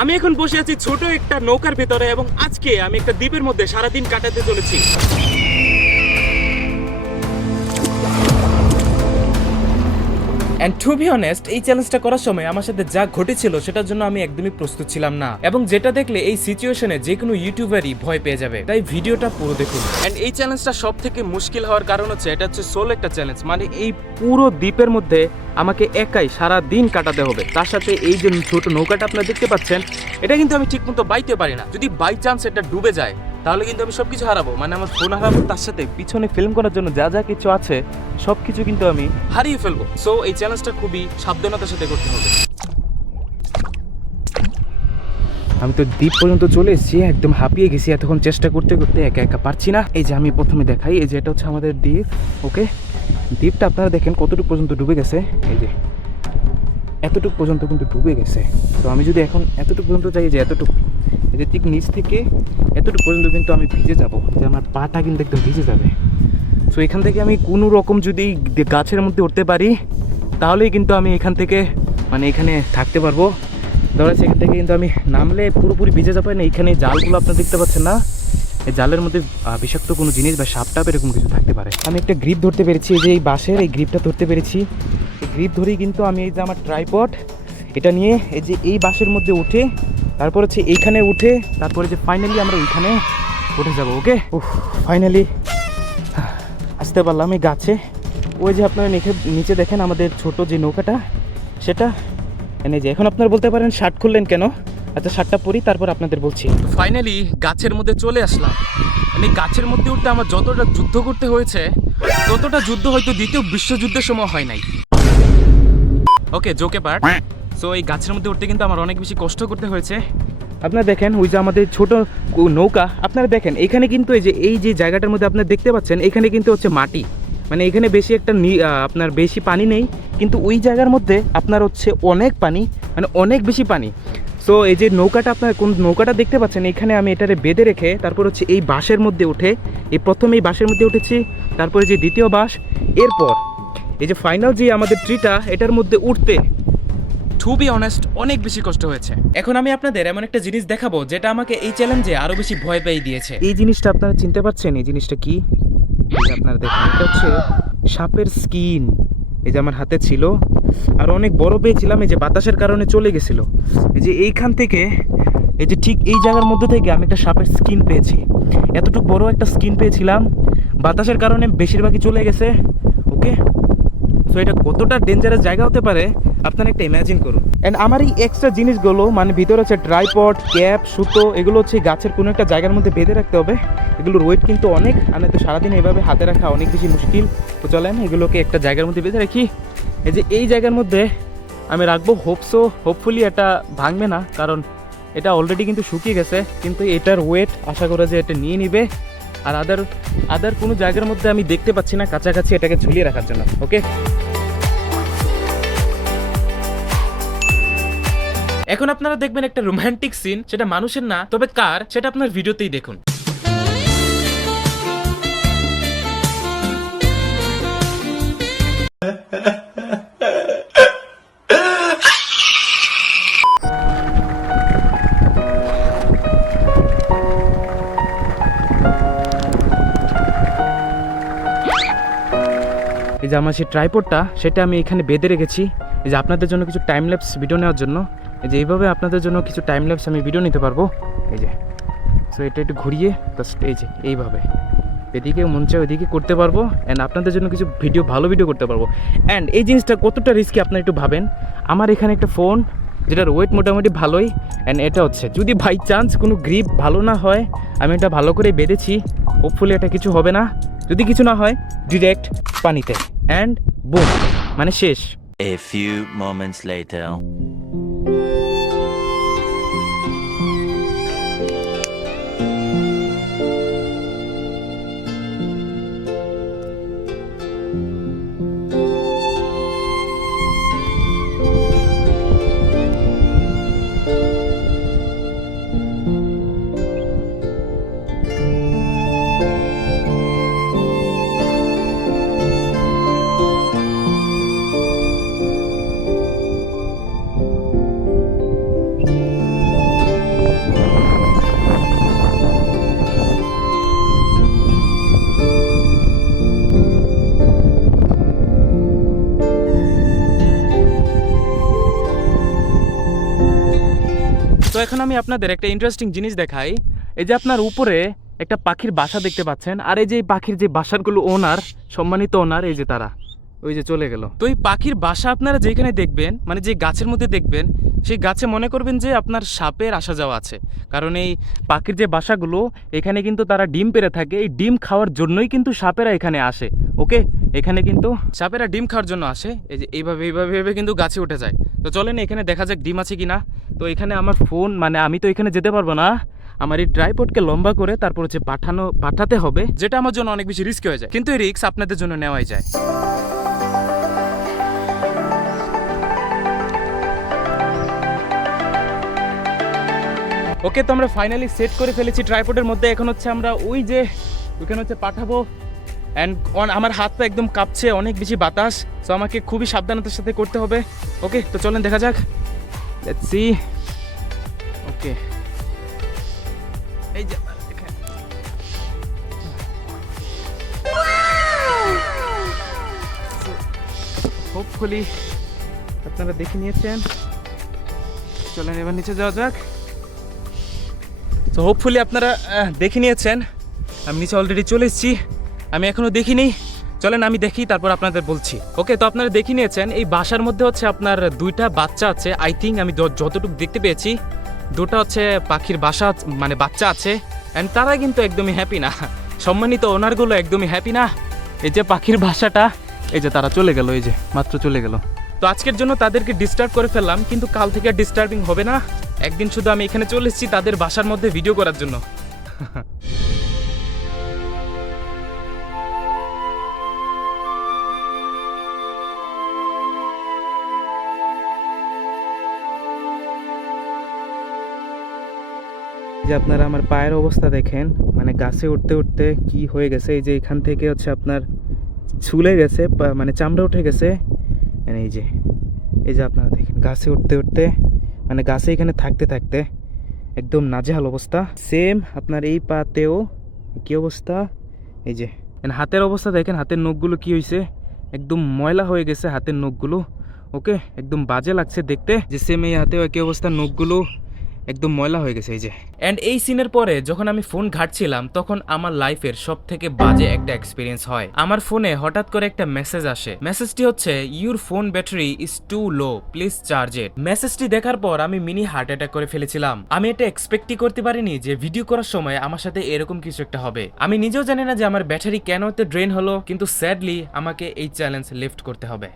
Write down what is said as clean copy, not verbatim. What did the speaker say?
আমি এখন বসে আছি ছোট একটা নৌকার ভেতরে এবং আজকে আমি একটা দ্বীপের মধ্যে সারাদিন কাটাতে চলেছি। And to be honest, এই চ্যালেঞ্জটা করার সময় আমার সাথে যা ঘটেছিল সেটার জন্য আমি একদমই প্রস্তুত ছিলাম না, এবং যেটা দেখলে এই সিচুয়েশনে যে কোনো ইউটিউবারই ভয় পেয়ে যাবে। তাই ভিডিওটা পুরো দেখুন। এন্ড এই চ্যালেঞ্জটা সব থেকে মুশকিল হওয়ার কারণ হচ্ছে এটা হচ্ছে সোলো একটা চ্যালেঞ্জ, মানে এই পুরো দ্বীপের মধ্যে আমাকে একাই সারা দিন কাটাতে হবে। তার সাথে এই যে ছোট নৌকাটা আপনারা দেখতে পাচ্ছেন, এটা কিন্তু আমি ঠিক মতো বাইতে পারি না। যদি বাই চান্স এটা ডুবে যায় তাহলে কিন্তু আমি সবকিছু হারাবো, মানে আমার ফোন হারাবো, তার সাথে পিছনে ফিল্ম করার জন্য যা যা কিছু আছে সবকিছু কিন্তু আমি হারিয়ে ফেলবো। সো এই চ্যালেঞ্জটা খুবই সাবধানতার সাথে করতে হবে। আমি তো দ্বীপ পর্যন্ত চলে এসেছি, একদম হাঁপিয়ে গেছি এতক্ষণ চেষ্টা করতে করতে, একা একা পারছি না। এই যে আমি প্রথমে দেখাই, এই যে এটা হচ্ছে আমাদের দ্বীপ। ওকে, দ্বীপটা আপনারা দেখেন কতটুকু পর্যন্ত ডুবে গেছে। এই যে এতটুকু পর্যন্ত কিন্তু ডুবে গেছে। তো আমি যদি এখন এতটুকু পর্যন্ত যাই, যে এতটুকু, এই যে ঠিক নিচ থেকে এতটুকু পর্যন্ত কিন্তু আমি ভিজে যাব, যে আমার পাটা কিন্তু একদম ভিজে যাবে। সো এখান থেকে আমি কোনো রকম যদি গাছের মধ্যে উঠতে পারি তাহলেই কিন্তু আমি এখান থেকে মানে এখানে থাকতে পারবো। ধরো সেখান থেকে কিন্তু আমি নামলে পুরোপুরি ভিজে যাবো না। এইখানে জালগুলো আপনারা দেখতে পাচ্ছেন না, এই জালের মধ্যে বিষাক্ত কোনো জিনিস বা সাপটাপ এরকম কিছু থাকতে পারে। আমি একটা গ্রিপ ধরতে পেরেছি, এই যে এই বাঁশের এই গ্রিপটা ধরতে পেরেছি। এই গ্রিপ ধরেই কিন্তু আমি এই যে আমার ট্রাইপড এটা নিয়ে এই যে এই বাঁশের মধ্যে উঠে, তারপর হচ্ছে এইখানে উঠে, তারপরে যে ফাইনালি আমরা ওইখানে উঠে যাবো। ওকে, ফাইনালি আসতে পারলাম এই গাছে। ওই যে আপনারা নিচে দেখেন আমাদের ছোট যে নৌকাটা, সেটা এনে যে এখন আপনারা বলতে পারেন শার্ট খুললেন কেন? আচ্ছা, শার্টটা পরি তারপর আপনাদের বলছি। ফাইনালি গাছের মধ্যে চলে আসলাম। মানে গাছের মধ্যে উঠতে আমার যতটা যুদ্ধ করতে হয়েছে ততটা যুদ্ধ হয়তো দ্বিতীয় বিশ্বযুদ্ধের সময় হয় নাই। ওকে, জোকে পার্ট। সো এই গাছের মধ্যে উঠতে কিন্তু আমার অনেক বেশি কষ্ট করতে হয়েছে। আপনারা দেখেন ওই যে আমাদের ছোট নৌকা, আপনারা দেখেন এখানে কিন্তু এই যে জায়গাটার মধ্যে আপনারা দেখতে পাচ্ছেন, এখানে কিন্তু হচ্ছে মাটি, মানে এখানে বেশি একটা আপনার বেশি পানি নেই, কিন্তু ওই জায়গার মধ্যে আপনার হচ্ছে অনেক পানি, মানে অনেক বেশি পানি। সো এই যে নৌকাটা আপনার কোন নৌকাটা দেখতে পাচ্ছেন, এখানে আমি এটারে বেঁধে রেখে তারপর হচ্ছে এই বাঁশের মধ্যে উঠে, এই প্রথমে এই বাঁশের মধ্যে উঠেছি, তারপরে যে দ্বিতীয় বাঁশ, এরপর এই যে ফাইনাল যে আমাদের ট্রিটা, এটার মধ্যে উঠতে টু বি অনেস্ট অনেক বেশি কষ্ট হয়েছে। এখন আমি আপনাদের এমন একটা জিনিস দেখাবো যেটা আমাকে এই চ্যালেঞ্জে আরো বেশি ভয় পেয়ে দিয়েছে। এই জিনিসটা আপনারা চিনতে পারছেন? এই জিনিসটা কি? এই যে আপনারা দেখেন, এটা হচ্ছে সাপের স্কিন। এই যে আমার হাতে ছিল, আর অনেক বড় পেয়েছিলাম, এই যে বাতাসের কারণে চলে গেছিল। এই যে এইখান থেকে, এই যে ঠিক এই জায়গার মধ্যে থেকে আমি একটা সাপের স্কিন পেয়েছি। এতটুকু বড় একটা স্কিন পেয়েছিলাম, বাতাসের কারণে বেশিরভাগই চলে গেছে। ওকে, সো এটা কতটা ডেঞ্জারাস জায়গা হতে পারে আপনারা একটা ইমাজিন করুন। অ্যান্ড আমার এই এক্সট্রা জিনিসগুলো, মানে ভিতরে হচ্ছে ট্রাইপড, ক্যাপ, সুতো, এগুলো হচ্ছে গাছের কোনো একটা জায়গার মধ্যে বেঁধে রাখতে হবে। এগুলোর ওয়েট কিন্তু অনেক, আর তো সারাদিন এইভাবে হাতে রাখা অনেক বেশি মুশকিল। তো চলেন এগুলোকে একটা জায়গার মধ্যে বেঁধে রাখি। এই যে এই জায়গার মধ্যে আমি রাখবো। হোপফুলি এটা ভাঙবে না, কারণ এটা অলরেডি কিন্তু শুকিয়ে গেছে, কিন্তু এটার ওয়েট আশা করা যে এটা নিয়ে নিবে। আর আদার কোনো জায়গার মধ্যে আমি দেখতে পাচ্ছি না কাছাকাছি এটাকে ঝুলিয়ে রাখার জন্য। ওকে, এখন আপনারা দেখবেন একটা রোমান্টিক সিন, সেটা মানুষের না তবে কার, সেটা আপনার ভিডিওতেই দেখুন। এই যে আমার সেই ট্রাইপডটা, সেটা আমি এখানে বেঁধে রেখেছি, এই যে আপনাদের জন্য কিছু টাইম ল্যাপস ভিডিও নেওয়ার জন্য। এই যে এইভাবে আপনাদের জন্য কিছু টাইম ল্যাপস আমি ভিডিও নিতে পারবো। এই যে সো এটা একটু ঘুরিয়ে জাস্ট এই যে এইভাবে এদিকে মন চায় ওইদিকে করতে পারবো, অ্যান্ড আপনাদের জন্য কিছু ভালো ভিডিও করতে পারবো। অ্যান্ড এই জিনিসটা কতটা রিস্কি আপনারা একটু ভাবেন। আমার এখানে একটা ফোন যেটার ওয়েট মোটামুটি ভালোই, অ্যান্ড এটা হচ্ছে যদি বাই চান্স কোনো গ্রিপ ভালো না হয়, আমি এটা ভালো করে বেঁধেছি, হোপফুলি এটা কিছু হবে না। যদি কিছু না হয় ডিরেক্ট পানিতে, অ্যান্ড বুম, মানে শেষ। A few moments later. এখন আমি আপনাদের একটা ইন্টারেস্টিং জিনিস দেখাই। এই যে আপনার উপরে একটা পাখির বাসা দেখতে পাচ্ছেন, আর এই যে এই পাখির যে বাসাগুলো ওনার, সম্মানিত ওনার, এই যে তারা ওই যে চলে গেল। তো এই পাখির বাসা আপনারা যেখানে দেখবেন, মানে যে গাছের মধ্যে দেখবেন, সেই গাছে মনে করবেন যে আপনার সাপের আসা যাওয়া আছে। কারণ এই পাখির যে বাসাগুলো, এখানে কিন্তু তারা ডিম পেড়ে থাকে। এই ডিম খাওয়ার জন্যই কিন্তু সাপেরা এখানে আসে। ওকে, এখানে কিন্তু সাপেরা ডিম খাওয়ার জন্য আসে। এই যে এইভাবে এইভাবে এইভাবে কিন্তু গাছে উঠে যায়। তো চলেন এখানে দেখা যাক ডিম আছে কিনা। তো এখানে আমার ফোন, মানে আমি তো এখানে যেতে পারবো না, আমার এই ট্রাইপডকে লম্বা করে তারপর হচ্ছে পাঠাতে হবে, যেটা আমার জন্য অনেক বেশি রিস্ক হয়ে যায়, কিন্তু এই রিস্ক আপনাদের জন্য নেওয়াই যায়। ওকে, তো আমরা ফাইনালি সেট করে ফেলেছি ট্রাইপডের মধ্যে। এখন হচ্ছে আমরা ওইখানে হচ্ছে পাঠাবো। অ্যান্ড আমার হাত পা একদম কাঁপছে, অনেক বেশি বাতাস, সো আমাকে খুবই সাবধানতার সাথে করতে হবে। ওকে, তো চলেন দেখা যাক, লেটস সি। ওকে, এই যে হোপফুলি আপনারা দেখে নিয়েছেন। চলেন এবার নিচে যাওয়া যাক। তো হোপফুলি আপনারা দেখে নিয়েছেন, আমি নিচে অলরেডি চলে এসেছি। আমি এখনও দেখিনি, চলেন আমি দেখি তারপর আপনাদের বলছি। ওকে, তো আপনারা দেখে নিয়েছেন এই বাসার মধ্যে হচ্ছে আপনার 2টা বাচ্চা আছে। আই থিঙ্ক আমি যতটুকু দেখতে পেয়েছি 2টা হচ্ছে পাখির বাসা, মানে বাচ্চা আছে। অ্যান্ড তারা কিন্তু একদমই হ্যাপি না, সম্মানিত ওনারগুলো একদমই হ্যাপি না। এই যে পাখির বাসাটা, এই যে তারা চলে গেল, এই যে মাত্র চলে গেল। তো আজকের জন্য তাদেরকে ডিস্টার্ব করে ফেললাম, কিন্তু কাল থেকে ডিস্টার্বিং হবে না। একদিন শুধু আমি এখানে চলে এসেছি তাদের বাসার মধ্যে ভিডিও করার জন্য। যে আপনারা আমার পায়ের অবস্থা দেখেন, মানে গাছে উঠতে উঠতে কি হয়ে গেছে। এই যে এখান থেকে হচ্ছে আপনার ছুলে গেছে, মানে চামড়া উঠে গেছে। এই যে আপনারা দেখেন গাছে উঠতে উঠতে, মানে গাছে এখানে থাকতে থাকতে একদম নাজেহাল অবস্থা। সেম আপনার এই পাতেও কি অবস্থা। এই যে হাতের অবস্থা দেখেন, হাতের নখগুলো কি হয়েছে, একদম ময়লা হয়ে গেছে হাতের নখগুলো। ওকে, একদম বাজে লাগছে দেখতে। যে সেম এই হাতেও একই অবস্থা, নখগুলো একদম ময়লা হয়ে গেছে। এই যে অ্যান্ড এই সিনের পরে যখন আমি ফোন ঘাটছিলাম, তখন আমার লাইফের সব থেকে বাজে একটা এক্সপিরিয়েন্স হয়। আমার ফোনে হঠাৎ করে একটা মেসেজ আসে। মেসেজটি হচ্ছে, your phone battery is too low, please charge it. মেসেজটি দেখার পর আমি মিনি হার্ট অ্যাটাক করে ফেলেছিলাম। আমি এটা এক্সপেক্টই করতে পারিনি যে ভিডিও করার সময় আমার সাথে এরকম কিছু একটা হবে। আমি নিজেও জানি না যে আমার ব্যাটারি কেন এত ড্রেন হলো, কিন্তু স্যাডলি আমাকে এই চ্যালেঞ্জ লিফট করতে হবে।